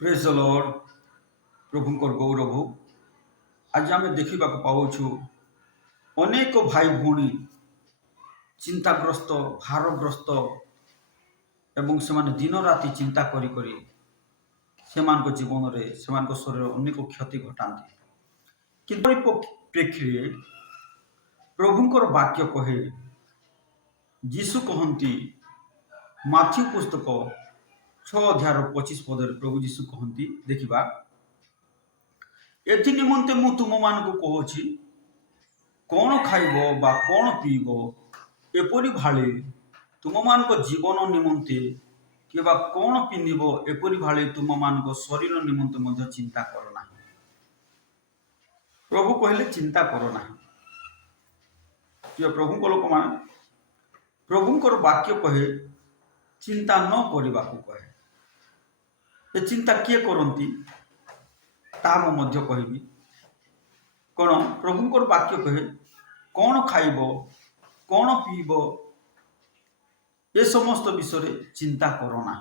Praise the lord. प्रभुंकर गौरव। आज आम देखा पाचु अनेक भाई भौणी चिंताग्रस्त भारग्रस्त एवं से दिन राति चिंता करी करी जीवन में शरीर अनेक क्षति घटाती कि प्रेक्षी प्रभुंकर वाक्य कहे जीशु कहती माथ्यू पुस्तक 6 अध्याय 25 पदर प्रभु जीशु कहती देखा एथि निमंते मु तुम मान कहूँ कौन खाइब बा कौन पीब एपरी भाले तुम मान जीवन निमंते कि बा कौन पिंधिब एपरी भाले तुम मान शरीर निमंते मध्य चिंता करना। प्रभु कहले चिंता करना कि प्रभु को लोक मान प्रभुंकर वाक्य कहे चिंता न करने को कहे। ये चिंता किए करती कहबी कौन प्रभुंकर वाक्य कहे कौन खाइब कौन पीब ये समस्त विषय चिंता करना।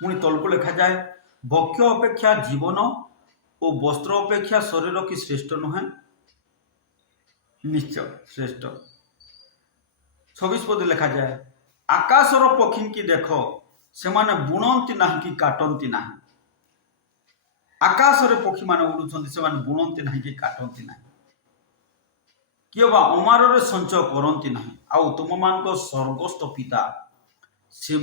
पुणी तलको लिखा जाए भक्ष्य अपेक्षा जीवन और वस्त्र अपेक्षा शरीर की श्रेष्ठ नुहे। निश्चय श्रेष्ठ। 26 पद लिखा जाए आकाशर पक्षी की देख से माने बुणती ना कि काटती ना। आकाशरे पक्षी मान उड़ुंट से बुणती ना कि काटती ना किए बा अमार संचय करती ना आउ तुम मान स्वर्गस्थ पिता से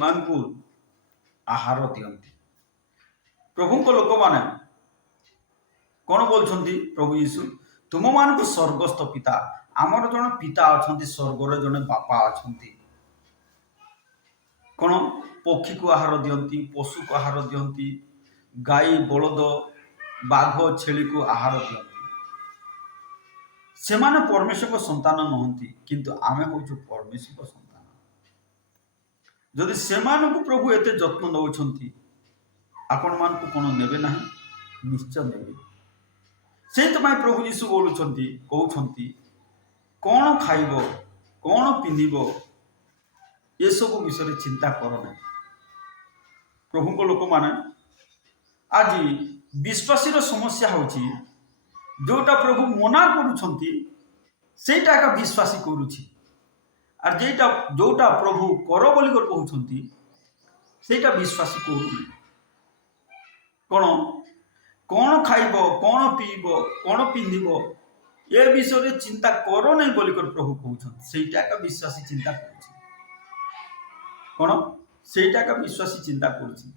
आहार दियंती। प्रभु को लोक माने कौन बोलते प्रभु यीशु तुम मान स्वर्गस्थ पिता आमर जन पिता अच्छा स्वर्गर जड़े बापा अच्छा कौन पक्षी को आहार दियंती पशु को आहार दियंती गाई बलद बाघ छेली को आहार दियंती। से माने परमेश्वर को संतान नहंती किंतु आमे होचु परमेश्वर को संतान। जदि से को प्रभु एते जत्न दउछंती आपण मान को कोन नेबे नाही निश्चय नेबे। से तो प्रभु यीशु बोलुछंती कहउछंती कौन खाइब कौन पिंधिब ये सब विषय चिंता करना। प्रभु को लोक माने आज विश्वासी समस्या होची जोटा प्रभु मना करुछंती सेटा का विश्वासी करुछि और जेटा जोटा प्रभु कर बोली कर कहउछंती सेटा विश्वासी करूनी। कौन कौन खाइब कौन पीब कौन पिंधिब ए विषय चिंता करो नहीं बोली कर प्रभु कहउछंती सेटा का विश्वासी चिंता करुछि। कौन सेटा का विश्वासी चिंता करुछि।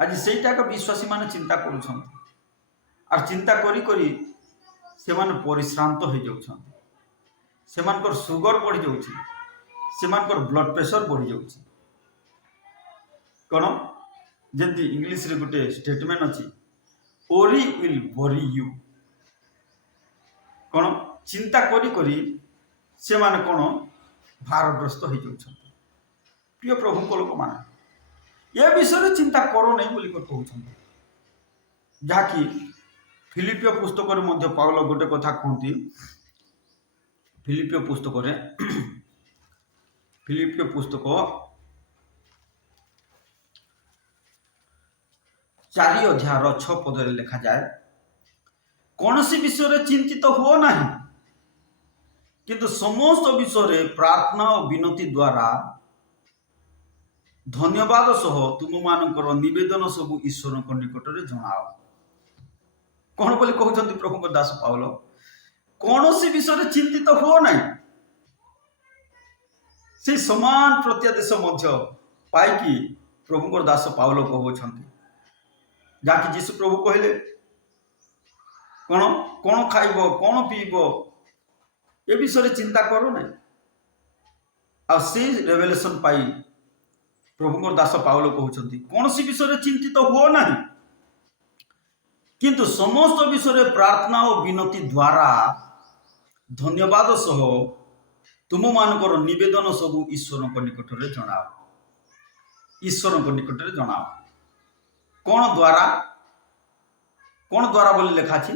आज सेटा का विश्वासी माने चिंता करुछंती और चिंता करी करी से माने परिश्रांत हो जाउछंती। से मानकर सुगर बढ़ी जाउछि से मानकर ब्लड प्रेशर बढ़ी जाउछि। कौन जंती इंग्लिश रे गुटे स्टेटमेंट अछि ओरी विल वरी यू। कौन चिंता करी करी से माने कौन भारग्रस्त हो जाउछंती। प्रिय प्रभु को लोक माने ये विषय चिंता करो नहीं बोली कर कहउछंती जाकि फिलिपियो पुस्तक मध्य पाउल गोटे कथा कहती फिलिपियो पुस्तक 4 अध्याय 6 पद लिखा जाए कौन सी विषय चिंतित हो नहीं किंतु समस्त विषय प्रार्थना और विनती द्वारा धन्यवाद सह तुम मानकर निवेदन सब ईश्वर निकट में जनाओ। कौन बोली कहते प्रभु दास पाउल कौन सी विषय चिंतित हो नहीं से समान प्रत्यादेश मध्य पाई प्रभु दास पाउल कहते जहाँकि जीशु प्रभु कहले कौन कौन खाइब कौन पीब ए विषय चिंता करो नहीं आ से रेवेलेशन पाई प्रभु दास पाउल कहते कौन सी विषय चिंतित हो नहीं किंतु समस्त विषय प्रार्थना और विनती द्वारा धन्यवाद सह तुम मानकर निवेदन सब ईश्वर निकट में जनाओ। ईश्वर निकट में जनाओ कौन द्वारा बोली लिखा छी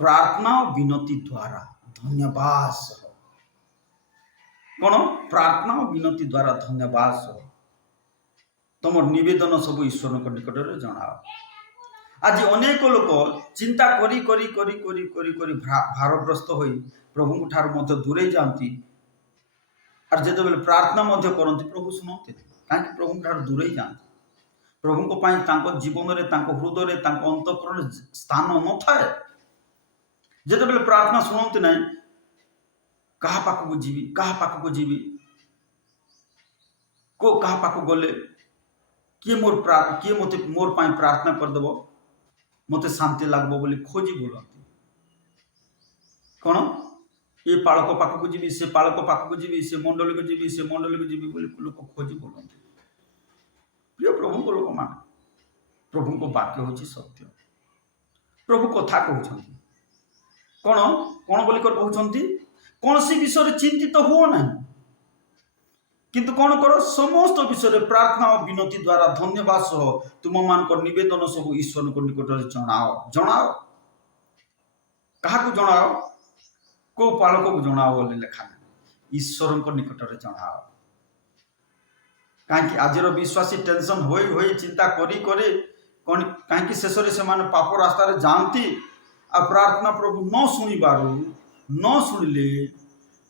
प्रार्थना और विनती द्वारा धन्यवाद सह। कौन प्रार्थना और विनती द्वारा धन्यवाद सह तुम नवेदन सब ईश्वर निकट में जनाओ। आज अनेक लोक चिंता करी करी करी करी करी करी भारग्रस्त हो प्रभु ठार दूरे जाती और जो प्रार्थना करती प्रभु शुणती कहीं प्रभु ठार दूरे जाती प्रभु जीवन में हृदय अंतकरण स्थान न थाए जो प्रार्थना शुणती ना क्या पाखक जीवी क्या पाखक जीवी को क्या पाखक गले किए मत मोर प्रार्थना करदेव मत शांति लगब बोली खोजी बुलाती कौन ये पालक पाखक जीवी से पालक पाखक जीवी से मंडल को जीवी से मंडल को जीवी बोली लोक खोजी बुलाती। प्रिय प्रभु को लोक मान प्रभु को वाक्य हूँ सत्य प्रभु कथा कहते कौन कौन बोली कहते कौन सी विषय चिंतित हुओ ना किंतु कौन करो समस्त विषय प्रार्थना और विनती द्वारा धन्यवाद सह तुम मान नवेदन सब ईश्वर को निकट जनाओ जनाओ क्या जनाओ को पालक को जनाओ बोले लिखा ईश्वर निकट में जनाओ कहीं आज विश्वासी टेंशन हो चिंता करी करी कहीं शेष में पाप रास्तार जाती आ प्रार्थना प्रभु न शुणिबार न शुणिले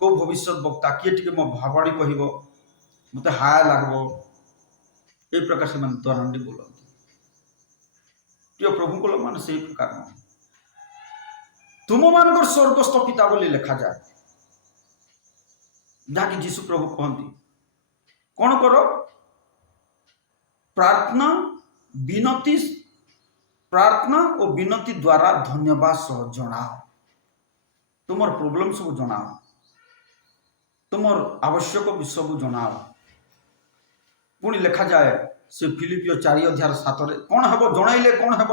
को भविष्य वक्ता किए टे मो भावाड़ी कह मत हाय लगो ये प्रकार से दरांडी बोलती। प्रिय प्रभु को लोग से प्रकार तुम मान स्वर्गस्थ पिता बोली लिखा जाए जहाँकि जीशु प्रभु कहती कौन करो प्रार्थना और विनती द्वारा धन्यवाद सह जनाओ तुम प्रोब्लेम सब जनाओ तुम आवश्यक सब जनाओ पुणी लिखा जाए से फिलिपियो 4:7 कौन हम जनइले कौन हम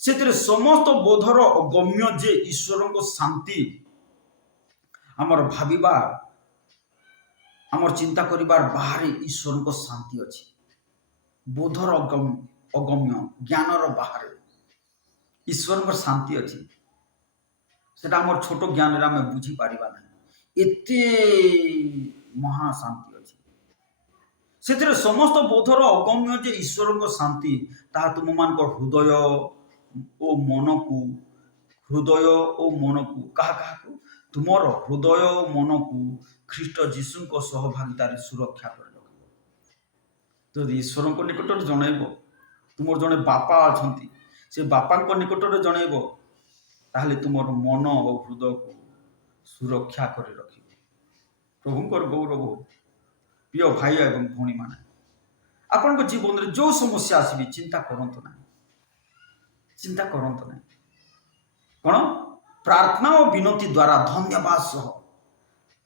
से समस्त बोधर अगम्य जे ईश्वर को शांति आमर भाविबा आमर चिंता करिबार बाहर ईश्वर को शांति अच्छी बोधर अगम्य ज्ञानर बाहर ईश्वर को शांति अच्छी सेटा आमर छोट ज्ञान आम बुझी पारिबा नहीं एते महाशांति अच्छी से समस्त बोधर अगम्य जे ईश्वर को शांति ताहा तुम मान हृदय ओ मन को क्या तुमर हृदय और मन को ख्रीष्ट जीशु को सहभागितार सुरक्षा कर रख जदि ईश्वर को निकट में जनइब तुम जड़े बापा अच्छा से बापा निकट में जनइब ताहले तुमर मन और हृदय को सुरक्षा कर रख प्रभुंर गौरव प्रिय भाई एवं भौणी माने आपण जीवन में जो समस्या आसबी चिंता करंतु ना चिंता करंतु ना कौन प्रार्थना और विनती द्वारा धन्यवाद सह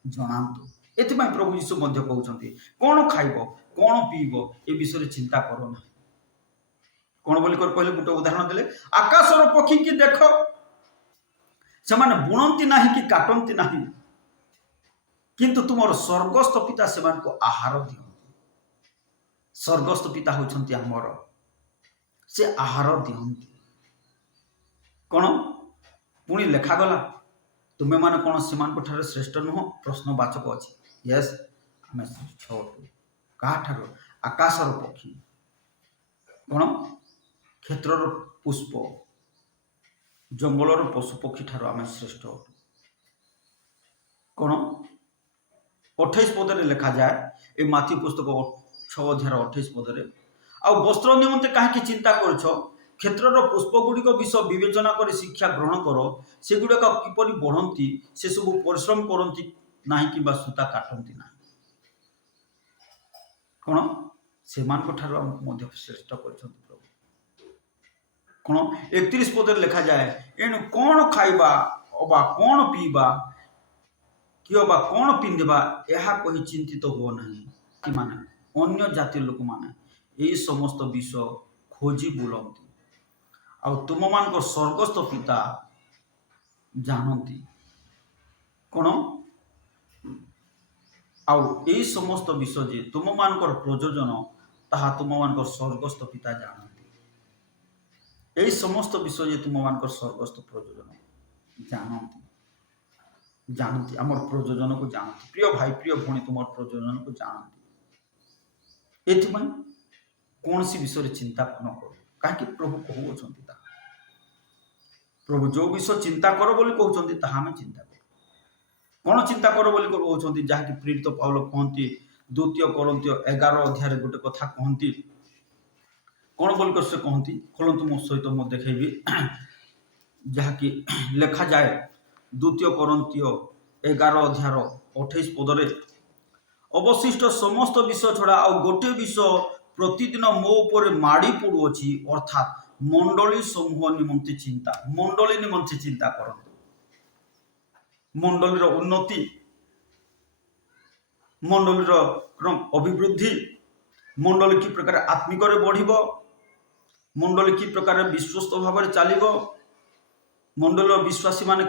जनातु एथिपाई प्रभु यीशु मध्य कहते कौन खाइब कौन पीब ए विषय चिंता करो ना कौन बोली कहले गोटे उदाहरण देले आकाशर पक्षी की देख से बुणती ना कि काटती ना किंतु तुमर स्वर्गस्थ पिता से आहार दिखती स्वर्गस्थ पिता होती आमर से आहार दिखती कौन पुणी लिखागला तुम्हें मैंने कौन से श्रेष्ठ नुह प्रश्नवाचक अच्छी यस आम श्रेष्ठ क्या आकाशर पक्षी कौन क्षेत्र पुष्प जंगलर पशु पक्षी ठार आम श्रेष्ठ कौन 28 पदरे लिखा जाए ये माथी पुस्तक 6:28 पदरे आ वस्त्र निमंते कहीं चिंता कर क्षेत्रर पुष्प गुड़िक विषय विवेचना कर शिक्षा ग्रहण कर से गुड़ाक किपर बढ़ती से सब परिश्रम करती ना कि सूता काटती ना कौन से श्रेष्ठ कर प्रभु कौन 31 पदरे लिखा जाए एणु कौन खाइबा अबा कौन पीबा कि बा कौन पिंधवा यह कही चिंतित हो नहीं कि माने अन्य जाति लोक माने यही समस्त विषय खोजी बुलती आ तुम मान स्वर्गस्थ पिता जानती कौन आई समस्त विषय जे तुम मान प्रयोजन ताहा तुम मान स्वर्गस्थ पिता जानती यही समस्त विषय जे तुम मान स्वर्गस्थ प्रयोजन जानती जानती आमर प्रयोजन को जानती प्रिय भाई प्रिय भौणी तुम प्रयोजन को जानती एथिपाई कौन सी विषय चिंता न करो कहीं प्रभु कहउछंती ता प्रभु जो विषय चिंता कर बोली कहउछंती ताहा हम चिंता कर कौन चिंता कर बोली कहउछंती जहाँकि प्रेरित पाउल कहती द्वितीय कोरिन्थीय 11 अध्याय रे गोटे कथा कहती कौन बोल से कहती खोलतु मो सहित मो देखी जहाँकि लेखा जाए द्वितीय कोरिन्थीय 11 अध्याय 28 पदरे अवशिष्ट समस्त विषय छड़ा आ गोटे विषय प्रतिदिन मो ऊपर माड़ी पड़ुअछि अर्थात मंडली समूह निमंते चिंता मंडली निमंते चिंता करते मंडलीर उन्नति मंडलीर अभिवृद्धि मंडली कि प्रकार आत्मिक बढ़िब मंडली कि प्रकार विश्वस्त भाव में चलो मंडल विश्वासी मान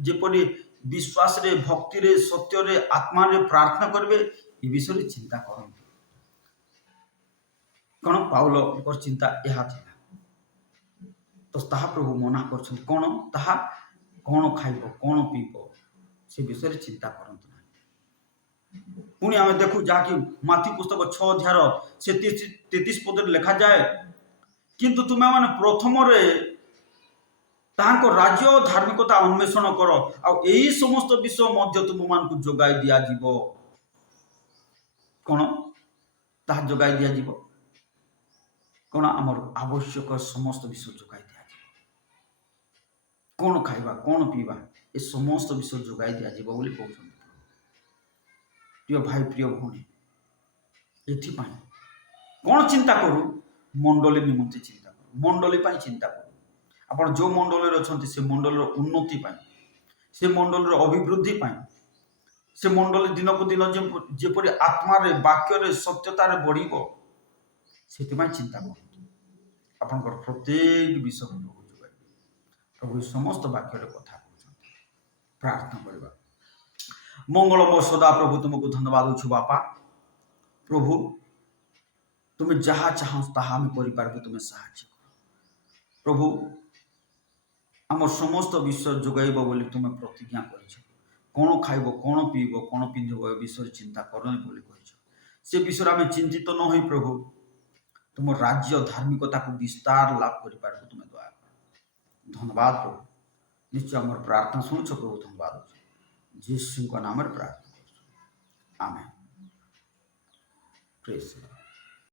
जेपरी विश्वास रे भक्ति रे सत्य रे आत्मा रे प्रार्थना करेंगे ये विषय चिंता करते कौन पाउल चिंता यह था तो ताहा प्रभु मना कर कौन ताहा कौन खाइब कौन पीब से विषय चिंता करते पुणी आम देखू जहाँकि माथी पुस्तक 6 अध्याय से 33 पद लिखा जाए किंतु तुम्हें माने प्रथम ताहाको राज्य और धार्मिकता अन्वेषण कर आई समस्त विषय मध्य तुम मान जोगाई दिया जीवो कौन ताहा जोगाई दिया जीवो कौन आमर आवश्यक समस्त विषय जोगाई दिया कौन खाइबा कौन पीवा ये समस्त विषय जोगाई दिया जीवो बोली कहउछन प्रिय भाई प्रिय भौणी एथिपाई कौन चिंता करू मंडली निमंते चिंता करू मंडली पाई चिंता करू आपण जो मंडल अच्छा से मंडल उन्नति से मंडल अभिवृद्धि से मंडल दिन को दिन जेपरी आत्मा रे वाक्य रे सत्यता रे बढ़िबो सेतिमाई चिंता करू आपण प्रत्येक विषय प्रभु जोगाई प्रभु समस्त वाक्य रे कथा प्रार्थना करबा मंगलमय सदा प्रभु तुमको धन्यवाद देछु बापा प्रभु तुम्हें जहाँ चाह ताहा आम कर तुम्हें साहाय्य कर प्रभु आम समस्त विषय जोगाइब बोली तुम्हें प्रतिज्ञा कर कौन खाइब कौन पीब कौन पिंधब ए विषय चिंता करनी बोली कह से विषय आम चिंतित न हो प्रभु तुम राज्य धार्मिकता को विस्तार लाभ कर तुम्हें दया कर धन्यवाद प्रभु निश्चय आम प्रार्थना शुणुछ प्रभु धन्यवाद जीसु नाम प्रार्थना आमेन प्रेज